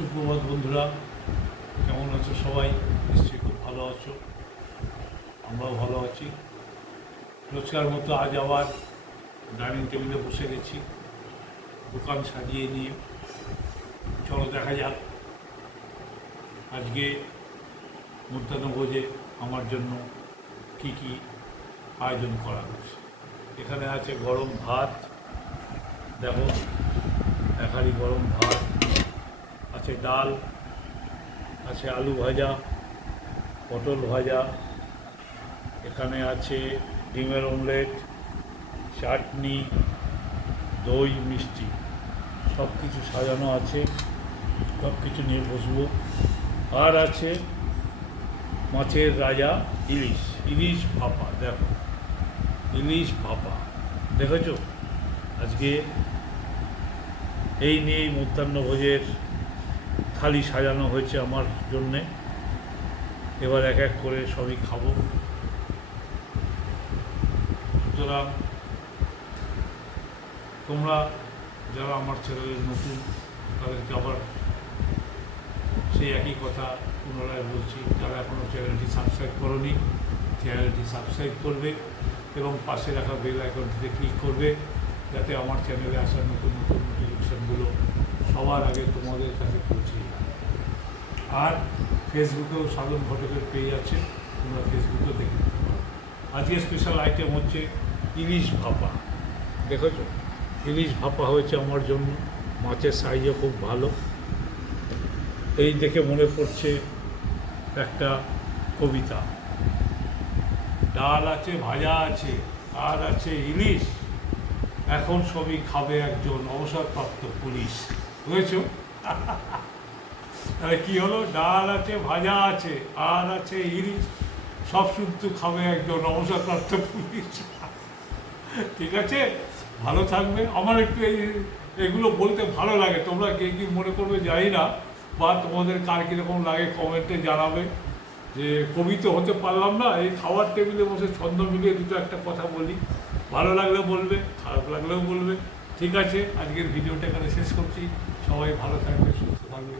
সুপ্রভাত বন্ধুরা, কেমন আছো সবাই? নিশ্চয়ই খুব ভালো আছো, আমরাও ভালো আছি। রোজকার মতো আজ আবার ডাইনিং টেবিলে বসে গেছি দোকান সাজিয়ে নিয়ে। চলো দেখা যাক আজকে মধ্যাহ্নভোজে আমার জন্য কি কি আয়োজন করা হয়েছে। এখানে আছে গরম ভাত, দেখো এক হাঁড়ি গরম ভাত আছে, ডাল আছে, আলু ভাজা, পটল ভাজা, এখানে আছে ডিমের অমলেট, চাটনি, দই, মিষ্টি, সব কিছু সাজানো আছে। সব কিছু নিয়ে বসবো। আর আছে মাছের রাজা ইলিশ, ইলিশ ভাপা, দেখো ইলিশ ভাপা, দেখেছো? আজকে এই নিয়েই মধ্যাহ্নভোজের থালি সাজানো হয়েছে আমার জন্যে। এবার এক এক করে সবই খাবো। সুতরাং তোমরা যারা আমার চ্যানেলে নতুন, তাদেরকে আবার সেই একই কথা পুনরায় বলছি, যারা এখনও চ্যানেলটি সাবস্ক্রাইব করোনি, চ্যানেলটি সাবস্ক্রাইব করবে এবং পাশে রাখা বেল আইকনটিতে ক্লিক করবে, যাতে আমার চ্যানেলে আসা নতুন নতুন নোটিফিকেশানগুলো সবার আগে তোমাদের কাছে পৌঁছে যায়। আর ফেসবুকেও সাধন ঘটকের পেজ আছে, তোমরা ফেসবুকেও দেখে নিতে পারো। আজকে স্পেশাল আইটেম হচ্ছে ইলিশ ভাপা, দেখেছো? ইলিশ ভাপা হয়েছে আমার জন্য, মাছের সাইজও খুব ভালো। এই দেখে মনে পড়ছে একটা কবিতা, ডাল আছে, ভাজা আছে, আর আছে ইলিশ, এখন সবই খাবে একজন অবসরপ্রাপ্ত পুলিশ। বুঝেছ? তাহলে কী হলো? ডাল আছে, ভাজা আছে, আর আছে ইলিশ, সব শুদ্ধ খাবে একজন অবসরপ্রাপ্ত পুলিশ। ঠিক আছে, ভালো থাকবে। আমার একটু এগুলো বলতে ভালো লাগে, তোমরা কে কী মনে করবে জানি না, বা তোমাদের কার কীরকম লাগে কমেন্টে জানাবে। যে কবি তো হতে পারলাম না, এই খাওয়ার টেবিলে বসে ছন্দ মিলিয়ে দুটো একটা কথা বলি। ভালো লাগলেও বলবে, খারাপ লাগলেও বলবে। ঠিক আছে, আজকের ভিডিওটা এখানে শেষ করছি। সবাই ভালো থাকবে, সুস্থ থাকবে।